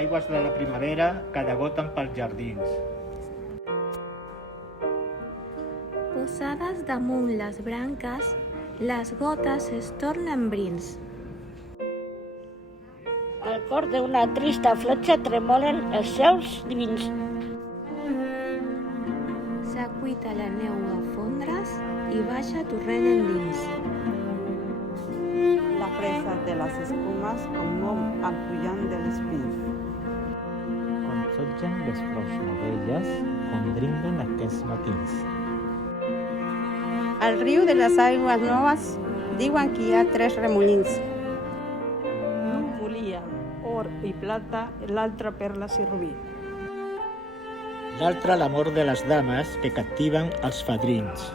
aigües de la primavera que degoten pels jardins. Posades damunt les branques, les gotes es tornen brins. Al cor d'una trista fletxa tremolen els cels divins. S'acuita la neu a fondre's i baixa torrent endins. La fresa de les escumes commou el pujant de l'espí. Quan sotgen les flors novelles, com dringuen aquests matins. Al riu de les aigües noves diuen que hi ha 3 remolins. L'un volia or i plata, l'altre perles i rubí. L'altre l'amor de les dames que captiven els fadrins.